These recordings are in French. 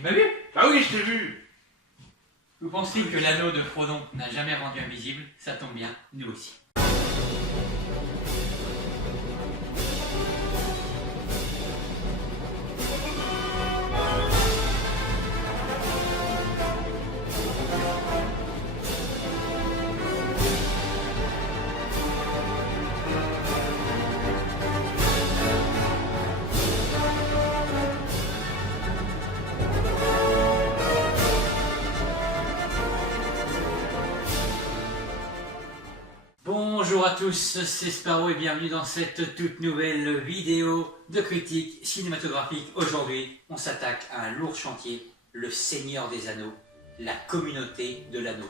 Tu m'as vu? Ah oui, je t'ai vu. Vous pensez que l'anneau de Frodon n'a jamais rendu invisible? Ça tombe bien, nous aussi. Bonjour à tous, c'est Sparrow et bienvenue dans cette toute nouvelle vidéo de critique cinématographique. Aujourd'hui, on s'attaque à un lourd chantier, le Seigneur des Anneaux, la communauté de l'anneau.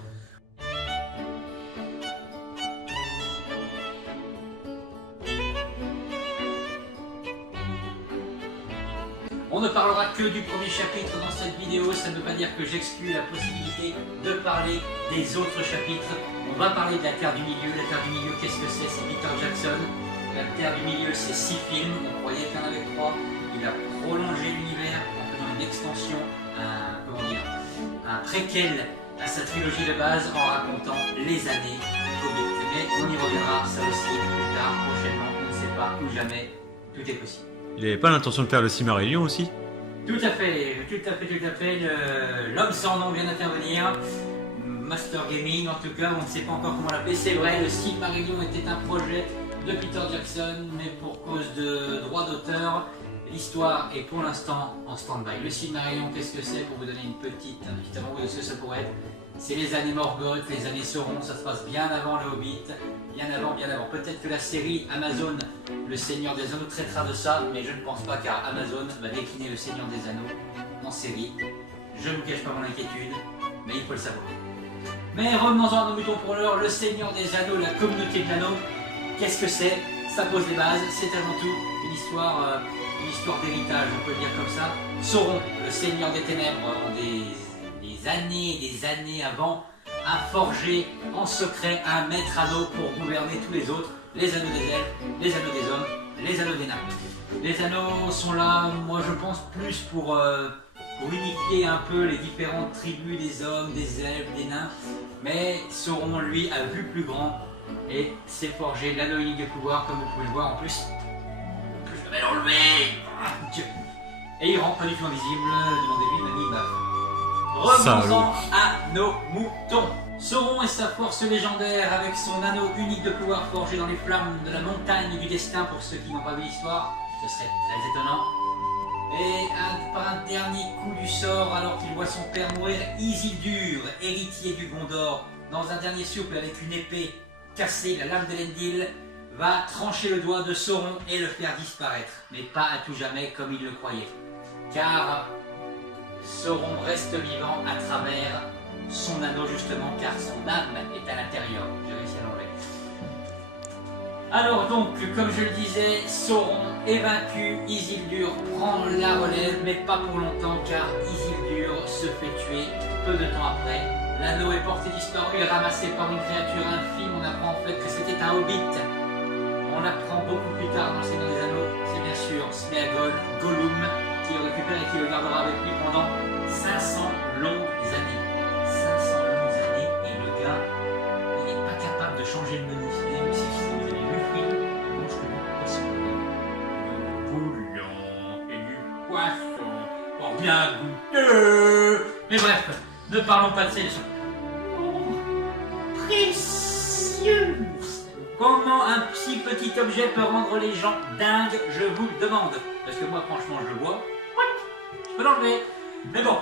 On ne parlera que du premier chapitre dans cette vidéo, ça ne veut pas dire que j'exclus la possibilité de parler des autres chapitres. On va parler de la Terre du Milieu. La Terre du Milieu, qu'est-ce que c'est? C'est Peter Jackson. La Terre du Milieu, c'est 6 films, on croyait qu'il y en avait 3. Il a prolongé l'univers en faisant une extension, un préquel à sa trilogie de base en racontant les années Hobbit. Mais on y reviendra, ça aussi, plus tard, prochainement, on ne sait pas, ou jamais, tout est possible. Il n'avait pas l'intention de faire le Silmarillion aussi? Tout à fait. L'homme sans nom vient d'intervenir. Master Gaming, en tout cas, on ne sait pas encore comment l'appeler. C'est vrai, le Silmarillion était un projet de Peter Jackson, mais pour cause de droits d'auteur, l'histoire est pour l'instant en stand-by. Le Silmarillion, qu'est-ce que c'est? Pour vous donner un petit avant-goût de ce que ça pourrait être. C'est les années Morgoth, les années Sauron, ça se passe bien avant le Hobbit, bien avant. Peut-être que la série Amazon, le Seigneur des Anneaux, traitera de ça, mais je ne pense pas car Amazon va décliner le Seigneur des Anneaux en série. Je ne vous cache pas mon inquiétude, mais il faut le savoir. Mais revenons-en à nos moutons pour l'heure, le Seigneur des Anneaux, la communauté de l'anneau, qu'est-ce que c'est? Ça pose les bases, c'est avant tout une histoire d'héritage, on peut le dire comme ça. Sauron, le Seigneur des Ténèbres, des années avant, a forgé en secret un maître anneau pour gouverner tous les autres, les anneaux des elfes, les anneaux des hommes, les anneaux des nains. Les anneaux sont là, moi je pense, plus pour unifier un peu les différentes tribus des hommes, des elfes, des nains, mais Sauron, lui, a vu plus grand et s'est forgé l'anneau unique de pouvoir, comme vous pouvez le voir en plus. Je vais l'enlever! Et il rend pas du tout invisible, demandez-lui, mamie, baf. Revenons-en à nos moutons. Sauron et sa force légendaire avec son anneau unique de pouvoir forgé dans les flammes de la montagne du destin pour ceux qui n'ont pas vu l'histoire, ce serait très étonnant. Et par un dernier coup du sort, alors qu'il voit son père mourir, Isildur, héritier du Gondor, dans un dernier souffle avec une épée cassée, la lame d'Elendil, va trancher le doigt de Sauron et le faire disparaître. Mais pas à tout jamais comme il le croyait. Car Sauron reste vivant à travers son anneau justement, car son âme est à l'intérieur. J'ai réussi à l'enlever. Alors donc, comme je le disais, Sauron est vaincu, Isildur prend la relève, mais pas pour longtemps, car Isildur se fait tuer peu de temps après. L'anneau est porté disparu et ramassé par une créature infime. On apprend en fait que c'était un hobbit. On l'apprend beaucoup plus tard dans le Seigneur des Anneaux. C'est bien sûr Sméagol, Gollum, qui le récupère et qui le gardera avec lui pendant 500 longues années. 500 longues années, et le gars, il n'est pas capable de changer le menu. Même si vous avez vu le film, il mange que du poisson. Du bouillon et du poisson, pour bien goûter. Mais bref, ne parlons pas de ces leçons. Précieux! Comment un si petit objet peut rendre les gens dingues, je vous le demande. Parce que moi, franchement, je le vois. Je peux l'enlever. Mais bon,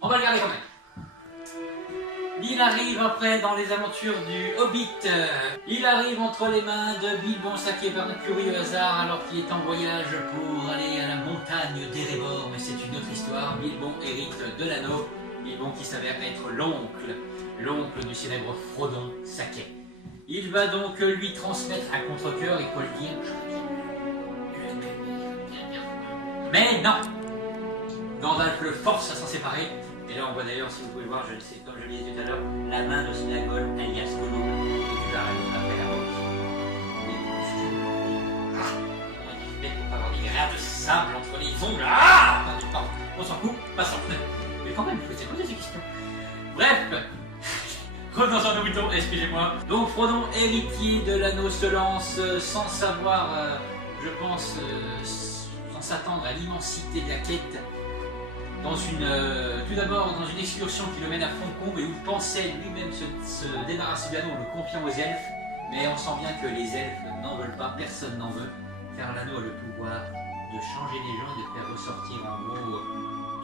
on va le garder quand même. Il arrive après dans les aventures du Hobbit. Il arrive entre les mains de Bilbon, saqué par un curieux hasard alors qu'il est en voyage pour aller à la montagne d'Erebor. Mais c'est une autre histoire. Bilbon hérite de l'anneau. Bilbon qui s'avère être l'oncle du célèbre Frodon Sacquet. Il va donc lui transmettre à contre-cœur, il faut le dire. Mais non! Gandalf le force à s'en séparer. Et là on voit d'ailleurs, si vous pouvez le voir, comme je le disais tout à l'heure, la main de Sméagol, alias Gollum, qui va après la mort. Comment il fait pour pas avoir des grains de sable entre les ongles? Ah! On s'en fout. Passons. Mais quand même, il faut se poser ces questions. Bref, revenons à nos moutons, excusez-moi. Donc Frodon, héritier de l'anneau, se lance sans savoir, je pense, sans s'attendre à l'immensité de la quête, dans tout d'abord dans une excursion qui le mène à Foncombe et où il pensait lui-même se débarrasser de l'anneau en le confiant aux elfes. Mais on sent bien que les elfes n'en veulent pas, personne n'en veut, car l'anneau a le pouvoir de changer les gens et de faire ressortir en gros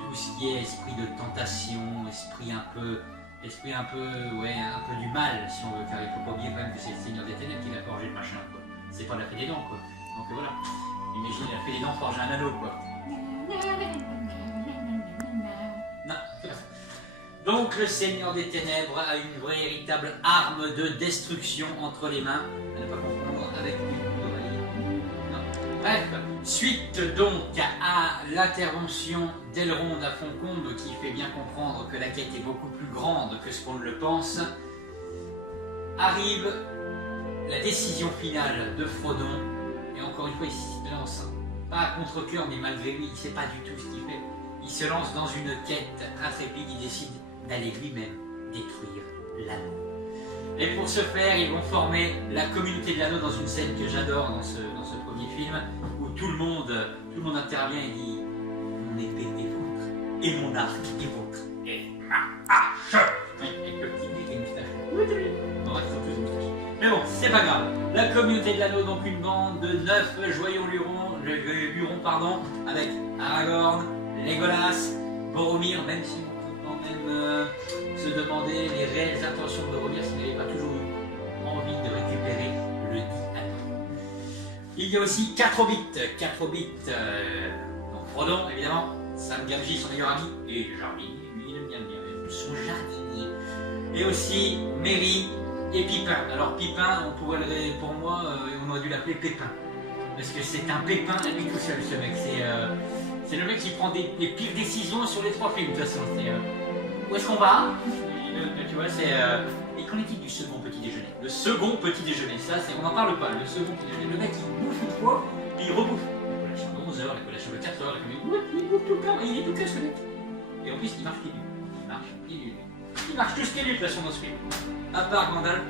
tout ce qui est esprit de tentation, esprit un peu du mal si on veut, car il faut pas oublier quand même que c'est le Seigneur des Ténèbres qui l'a forgé le machin, quoi. C'est pas la fée des dents, quoi. Donc voilà, imaginez la fée des dents forger un anneau, quoi. Non, c'est pas ça. Donc le Seigneur des Ténèbres a une véritable arme de destruction entre les mains, à ne pas confondre avec une oreille. Non. Bref, suite donc à l'intervention d'Elrond à Foncombe qui fait bien comprendre que la quête est beaucoup plus grande que ce qu'on ne le pense, arrive la décision finale de Frodon, et encore une fois il se lance, pas à contre-cœur mais malgré lui, il ne sait pas du tout ce qu'il fait. Il se lance dans une quête intrépide, il décide d'aller lui-même détruire l'anneau. Et pour ce faire, ils vont former la communauté de l'anneau dans une scène que j'adore dans ce premier film, où tout le monde intervient et dit « Mon épée est vôtre, et mon arc est vôtre, et ma hache !» Avec le petit nez qui a une moustache. En vrai, ils ont tous une moustache. Mais bon, c'est pas grave. La communauté de l'anneau, donc une bande de 9 joyaux lurons, avec Aragorn, Legolas, Boromir, même si on peut quand même se demander les réelles intentions de Boromir s'il n'avait pas toujours eu envie de récupérer le dit anneau. Il y a aussi 4 hobbits, donc Frodon évidemment, Sam Gamgee son meilleur ami, et jardinier, lui il aime bien son jardinier, et aussi Merry et Pipin. Alors Pipin, on pourrait pour moi, on aurait dû l'appeler Pépin, parce que c'est un pépin à lui tout seul ce mec, c'est le mec qui prend les pires décisions sur les 3 films de toute façon. Où est-ce qu'on va? Tu vois, et qu'en est-il du second petit déjeuner? Le second petit déjeuner, ça, on n'en parle pas. Le second petit déjeuner, le mec il bouffe une fois, puis il rebouffe. La collation de 11h, la collation de 4h, il bouffe tout le temps, et il est tout que ce mec. Et en plus, il marche pieds nus. Il marche tous pieds nus de toute façon dans ce film. À part Gandalf.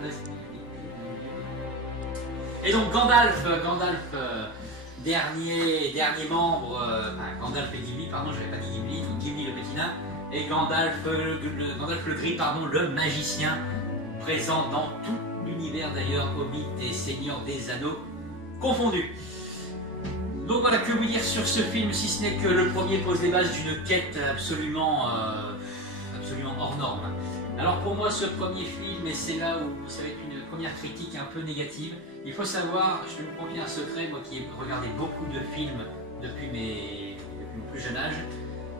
Et donc Gandalf, dernier membre, Gandalf et Gimli, pardon, j'avais pas dit Gimli, donc Gimli le petit nain, et Gandalf le gris, pardon, le magicien, présent dans tout l'univers d'ailleurs, Hobbit et Seigneur des Anneaux confondus. Donc voilà, que vous dire sur ce film, si ce n'est que le premier pose les bases d'une quête absolument hors norme. Alors pour moi, ce premier film, et c'est là où ça va être une première critique un peu négative, il faut savoir, je vais vous confier un secret, moi qui ai regardé beaucoup de films depuis mon plus jeune âge,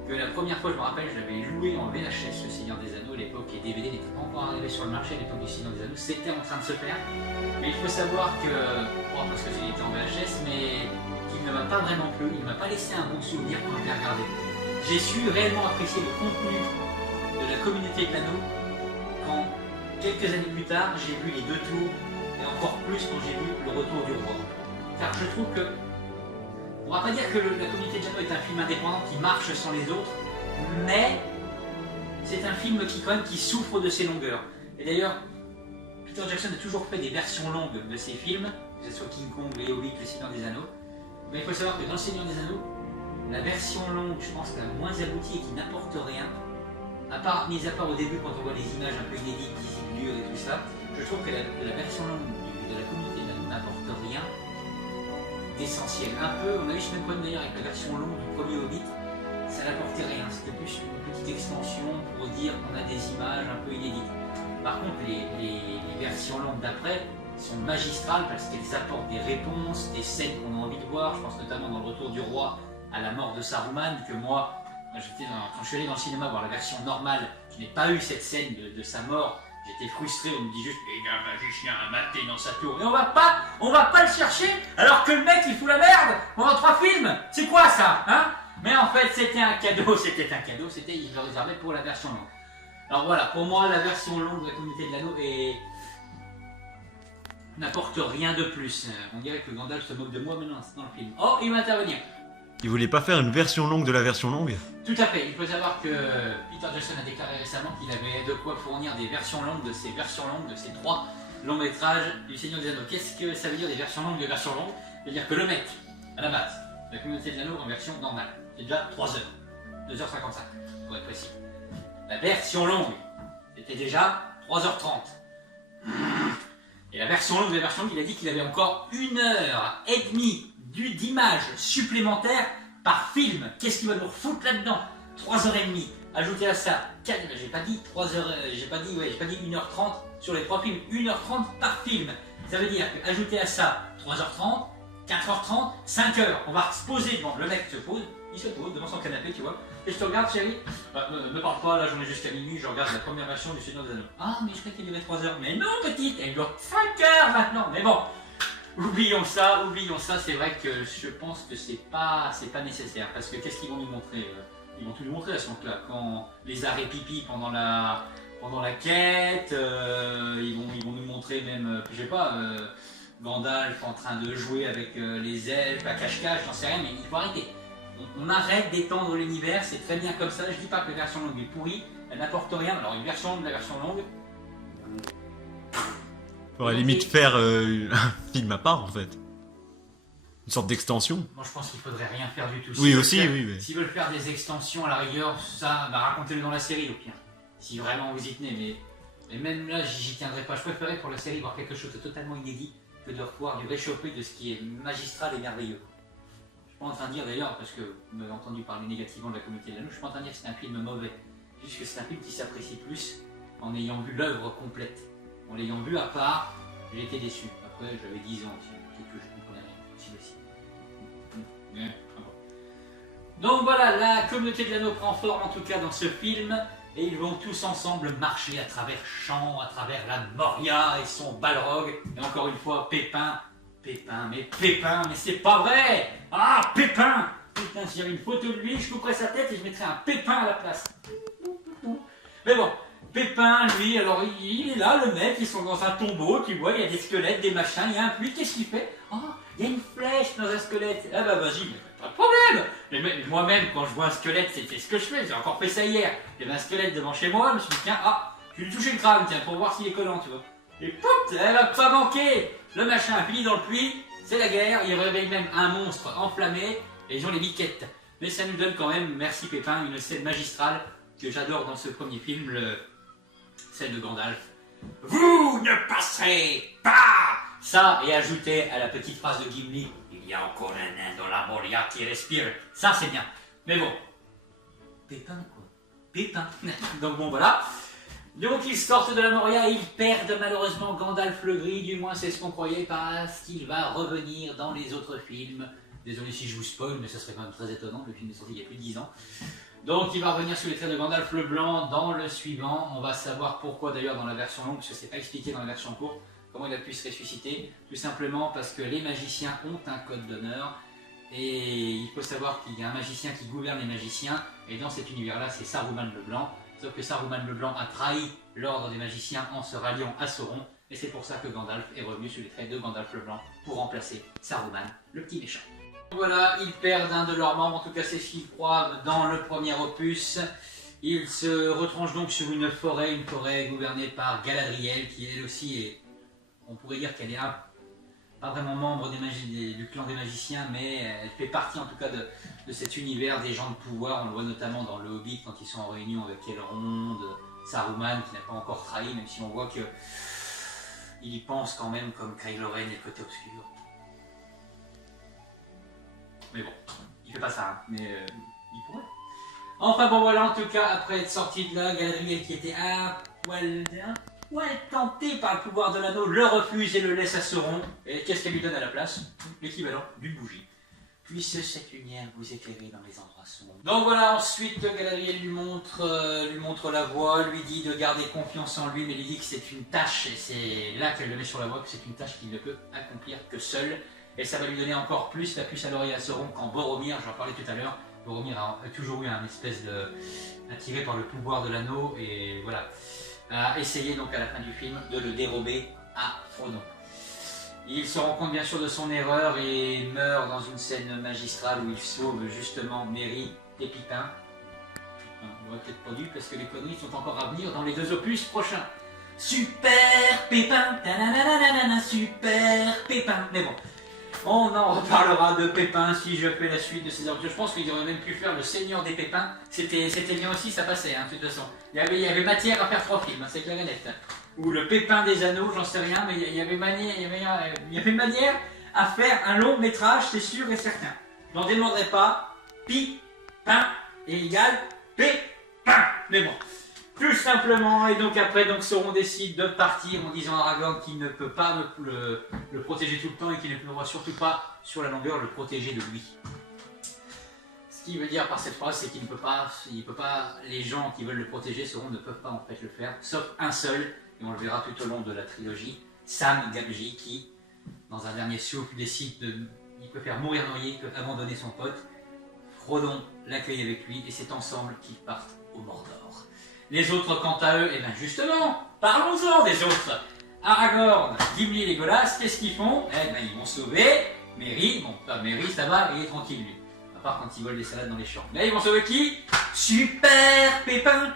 que la première fois, je me rappelle, je l'avais loué en VHS, Le Seigneur des Anneaux, à l'époque, les DVD n'étaient pas encore arrivés sur le marché à l'époque du Seigneur des Anneaux, c'était en train de se faire, mais il faut savoir que, parce que c'était en VHS, mais qu'il ne m'a pas vraiment plu, il ne m'a pas laissé un bon souvenir quand je l'ai regardé. J'ai su réellement apprécier le contenu de la communauté de l'anneau quand, quelques années plus tard, j'ai vu les 2 tours, et encore plus quand j'ai vu Le Retour du Roi. Car je trouve que, on va pas dire que la communauté de l'anneau est un film indépendant qui marche sans les autres, mais c'est un film qui souffre de ses longueurs. Et d'ailleurs, Peter Jackson a toujours fait des versions longues de ses films, que ce soit King Kong, les Hobbits, Le Seigneur des Anneaux. Mais il faut savoir que dans Le Seigneur des Anneaux, la version longue, je pense, la moins aboutie et qui n'apporte rien, mis à part au début quand on voit les images un peu inédites, dissimulures et tout ça, je trouve que la version longue de la communauté de l'anneau n'apporte rien d'essentiel. Un peu, on a eu ce même problème d'ailleurs avec la version longue du premier Hobbit, ça n'apportait rien, c'était plus une petite extension pour dire qu'on a des images un peu inédites. Par contre, les versions longues d'après sont magistrales parce qu'elles apportent des réponses, des scènes qu'on a envie de voir. Je pense notamment dans Le Retour du Roi à la mort de Saruman, que moi quand je suis allé dans le cinéma voir la version normale, je n'ai pas eu cette scène de sa mort. J'étais frustré, on me dit juste « Et un magicien a maté dans sa tour. » Et on va pas le chercher alors que le mec il fout la merde pendant 3 films. C'est quoi ça, hein? Mais en fait c'était un cadeau, il le réservait pour la version longue. Alors voilà, pour moi la version longue de la communauté de l'anneau n'apporte rien de plus. On dirait que Gandalf se moque de moi maintenant dans le film. Oh, il va intervenir. Il voulait pas faire une version longue de la version longue? Tout à fait, il faut savoir que Peter Jackson a déclaré récemment qu'il avait de quoi fournir des versions longues de ces versions longues, de ces 3 longs métrages du Seigneur des Anneaux. Qu'est-ce que ça veut dire des versions longues de versions longues? C'est-à-dire que le mec, à la base, la communauté de l'anneau en version normale, c'est déjà 3 heures, 2h55 pour être précis. La version longue, c'était déjà 3h30. Et la version longue de la version longue, il a dit qu'il avait encore 1h30 d'images supplémentaires par film. Qu'est-ce qu'il va nous refoutre là-dedans? 3h30. Ajoutez à ça, j'ai pas dit 3h, j'ai pas dit 1h30 sur les 3 films, 1h30 par film. Ça veut dire que ajouter à ça 3h30, 4h30, 5h. On va se poser devant, le mec se pose, il se pose devant son canapé, tu vois. Et je te regarde, chérie. Me parle pas, là j'en ai jusqu'à minuit, je regarde la première version du Seigneur des Anneaux. Ah, mais je croyais qu'il durait 3 heures. Mais non, petite, elle dure 5 heures maintenant. Mais bon, oublions ça, c'est vrai que je pense que c'est pas nécessaire. Parce que qu'est-ce qu'ils vont nous montrer? Ils vont tout nous montrer à ce moment-là. Quand les arrêts pipi pendant la quête, ils vont nous montrer même, je sais pas, Gandalf en train de jouer avec les elfes, à cache-cache, j'en sais rien, mais il faut arrêter. On arrête d'étendre l'univers, c'est très bien comme ça. Je dis pas que la version longue est pourrie, elle n'apporte rien. Alors une version longue de la version longue. Faudrait limite faire un film à part en fait. Une sorte d'extension. Moi je pense qu'il faudrait rien faire du tout. Oui aussi, oui. Mais... S'ils veulent faire des extensions à la rigueur, ça, racontez-le dans la série au pire. Si vraiment vous y tenez, mais même là j'y tiendrai pas. Je préférerais pour la série voir quelque chose de totalement inédit que de revoir du réchauffé de ce qui est magistral et merveilleux. Je suis pas en train de dire d'ailleurs, parce que vous m'avez entendu parler négativement de la communauté de l'anneau, je suis pas en train de dire que c'est un film mauvais. Juste que c'est un film qui s'apprécie plus en ayant vu l'œuvre complète. En l'ayant vu à part, j'ai été déçu. Après, j'avais 10 ans aussi, peut-être que je comprenais rien aussi. Mais, bon. Donc voilà, la communauté de l'anneau prend forme en tout cas dans ce film. Et ils vont tous ensemble marcher à travers champs, à travers la Moria et son Balrog. Et encore une fois, Pépin, mais c'est pas vrai! Ah, Pépin! Putain, si j'avais une photo de lui, je couperais sa tête et je mettrais un Pépin à la place. Mais bon, Pépin, lui, alors il est là, le mec, ils sont dans un tombeau, tu vois, il y a des squelettes, des machins, il y a un puits, qu'est-ce qu'il fait? Oh, il y a une flèche dans un squelette. Ah bah vas-y, pas de problème! Mais moi-même, quand je vois un squelette, c'est ce que je fais, j'ai encore fait ça hier. Il y avait un squelette devant chez moi, je me suis dit, tiens, je vais lui toucher le crâne, tiens, pour voir s'il est collant, tu vois. Et pouf, elle va pas manquer! Le machin finit dans le puits, c'est la guerre, il réveille même un monstre enflammé, et ils ont les biquettes. Mais ça nous donne quand même, merci Pépin, une scène magistrale que j'adore dans ce premier film, celle de Gandalf. Vous ne passerez pas! Ça, et ajouté à la petite phrase de Gimli, il y a encore un nain dans la Moria qui respire. Ça, c'est bien. Mais bon, Pépin quoi. Pépin. Donc bon, voilà. Donc ils sortent de la Moria et ils perdent malheureusement Gandalf le Gris, du moins c'est ce qu'on croyait, parce qu'il va revenir dans les autres films. Désolé si je vous spoil, mais ça serait quand même très étonnant, le film est sorti il y a plus de 10 ans. Donc il va revenir sur les traits de Gandalf le Blanc dans le suivant. On va savoir pourquoi d'ailleurs dans la version longue, parce que c'est pas expliqué dans la version courte, comment il a pu se ressusciter. Tout simplement parce que les magiciens ont un code d'honneur. Et il faut savoir qu'il y a un magicien qui gouverne les magiciens, et dans cet univers-là, c'est Saruman le Blanc. Sauf que Saruman le Blanc a trahi l'ordre des magiciens en se ralliant à Sauron, et c'est pour ça que Gandalf est revenu sur les traits de Gandalf le Blanc pour remplacer Saruman, le petit méchant. Voilà, ils perdent un de leurs membres, en tout cas c'est ce qu'ils croient dans le premier opus. Ils se retranchent donc sur une forêt gouvernée par Galadriel, qui elle aussi est, on pourrait dire qu'elle est pas vraiment membre du clan des magiciens, mais elle fait partie en tout cas de cet univers des gens de pouvoir. On le voit notamment dans le Hobbit quand ils sont en réunion avec Elrond, Saruman qui n'a pas encore trahi, même si on voit que il y pense quand même comme Kylo Ren et le côté obscur. Mais bon, il fait pas ça, hein, mais il pourrait. Enfin bon voilà, en tout cas, après être sorti de là, Galadriel qui était un poil tenté par le pouvoir de l'anneau, le refuse et le laisse à Sauron. Et qu'est-ce qu'elle lui donne à la place? L'équivalent d'une bougie. Puisse cette lumière vous éclairer dans les endroits sombres. Donc voilà, ensuite Galadriel lui montre la voie, lui dit de garder confiance en lui, mais lui dit que c'est une tâche, et c'est là qu'elle le met sur la voie, que c'est une tâche qu'il ne peut accomplir que seul. Et ça va lui donner encore plus la puce à l'oreille à Sauron quand Boromir, j'en parlais tout à l'heure, Boromir a toujours eu un espèce de... attiré par le pouvoir de l'anneau, et voilà, a essayé donc à la fin du film de le dérober à Frodon. Il se rend compte bien sûr de son erreur et meurt dans une scène magistrale où il sauve justement Merry et Pipin. On aurait peut-être pas dû parce que les conneries sont encore à venir dans les 2 opus prochains. Super Pépin, tananana, super Pépin. Mais bon, on en reparlera de Pépin si je fais la suite de ces aventures. Je pense qu'ils auraient même pu faire le Seigneur des Pépins. C'était bien aussi, ça passait, hein, de toute façon. Il y avait matière à faire 3 films, hein, c'est clair et net. Ou le Pépin des Anneaux, j'en sais rien, mais il y avait manière à faire un long métrage, c'est sûr et certain. J'en demanderai pas. Pi-pin égale Pépin. Mais bon. Tout simplement, et donc après, Sauron décide de partir en disant à Aragorn qu'il ne peut pas le protéger tout le temps et qu'il ne pourra surtout pas, sur la longueur, le protéger de lui. Ce qui veut dire par cette phrase, c'est qu'il ne peut pas, les gens qui veulent le protéger, Sauron ne peuvent pas en fait le faire, sauf un seul, et on le verra tout au long de la trilogie, Sam Gamgee, qui, dans un dernier souffle, décide il préfère mourir noyé que abandonner son pote. Frodon l'accueille avec lui, et c'est ensemble qu'ils partent au Mordor. Les autres, quant à eux, et bien justement, parlons-en des autres. Aragorn, Gimli et Legolas, qu'est-ce qu'ils font? Eh bien, ils vont sauver Merry. Bon, pas Merry, ça va, il est tranquille lui. À part quand ils volent des salades dans les champs. Là, ils vont sauver qui? Super Pépin.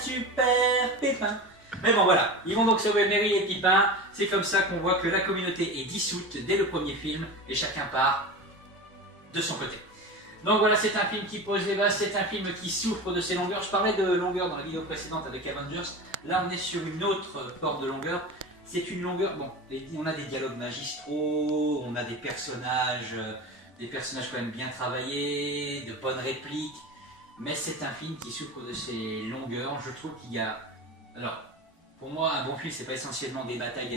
Super Pépin. Mais bon, voilà. Ils vont donc sauver Merry et Pipin. C'est comme ça qu'on voit que la communauté est dissoute dès le premier film et chacun part de son côté. Donc voilà, c'est un film qui pose les bases, c'est un film qui souffre de ses longueurs. Je parlais de longueur dans la vidéo précédente avec Avengers. Là, on est sur une autre porte de longueur. C'est une longueur... Bon, on a des dialogues magistraux, on a des personnages quand même bien travaillés, de bonnes répliques. Mais c'est un film qui souffre de ses longueurs. Je trouve qu'il y a... Alors, pour moi, un bon film, c'est pas essentiellement des batailles.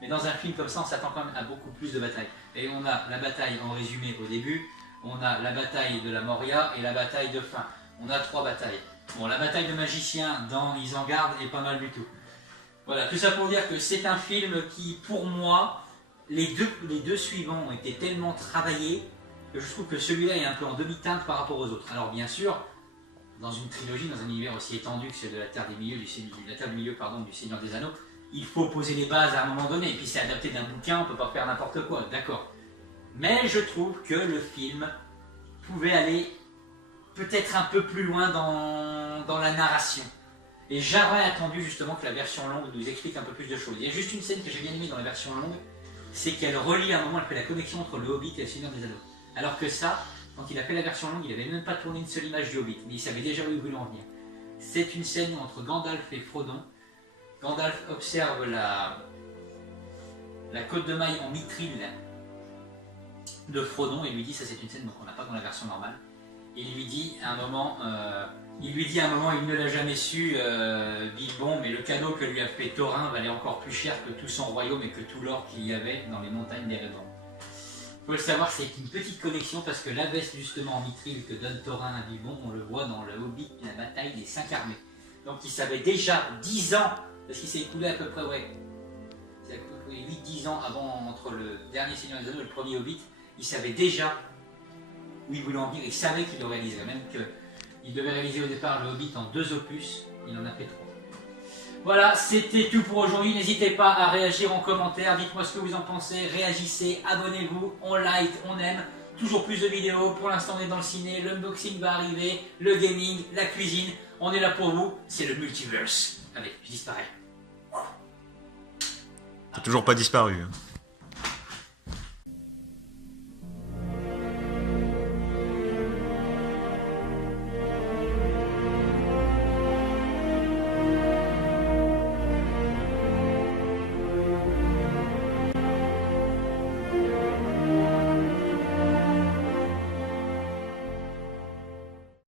Mais dans un film comme ça, on s'attend quand même à beaucoup plus de batailles. Et on a la bataille en résumé au début. On a la bataille de la Moria et la bataille de fin. On a 3 batailles. Bon, la bataille de magicien dans Isengard est pas mal du tout. Voilà, tout ça pour dire que c'est un film qui, pour moi, les deux suivants ont été tellement travaillés que je trouve que celui-là est un peu en demi-teinte par rapport aux autres. Alors bien sûr, dans une trilogie, dans un univers aussi étendu que celui de la Terre du Milieu, du Seigneur des Anneaux, il faut poser les bases à un moment donné. Et puis c'est adapté d'un bouquin, on peut pas faire n'importe quoi, d'accord. Mais je trouve que le film pouvait aller peut-être un peu plus loin dans la narration. Et j'aurais attendu justement que la version longue nous explique un peu plus de choses. Il y a juste une scène que j'ai bien aimée dans la version longue, c'est qu'elle relie à un moment, elle fait la connexion entre le Hobbit et le Seigneur des Anneaux. Alors que ça, quand il a fait la version longue, il n'avait même pas tourné une seule image du Hobbit, mais il savait déjà où il voulait en venir. C'est une scène entre Gandalf et Frodon. Gandalf observe la côte de maille en mithril de Frodon et lui dit, ça c'est une scène qu'on n'a pas dans la version normale. Il lui dit à un moment, il ne l'a jamais su, Bilbon, mais le cadeau que lui a fait Thorin valait encore plus cher que tout son royaume et que tout l'or qu'il y avait dans les montagnes d'Erebor. Il faut le savoir, c'est une petite connexion parce que la veste justement en mithril que donne Thorin à Bilbon, on le voit dans le Hobbit, la bataille des 5 armées. Donc il savait déjà 10 ans, parce qu'il s'est écoulé à peu près 8-10 ans avant, entre le dernier Seigneur des Anneaux et le premier Hobbit, il savait déjà où il voulait en venir, il savait qu'il le réaliserait, même qu'il devait réaliser au départ le Hobbit en 2 opus, il en a fait 3. Voilà, c'était tout pour aujourd'hui, n'hésitez pas à réagir en commentaire, dites-moi ce que vous en pensez, réagissez, abonnez-vous, on like, on aime, toujours plus de vidéos, pour l'instant on est dans le ciné, l'unboxing va arriver, le gaming, la cuisine, on est là pour vous, c'est le multiverse. Allez, je disparais. T'as toujours pas disparu. Hein.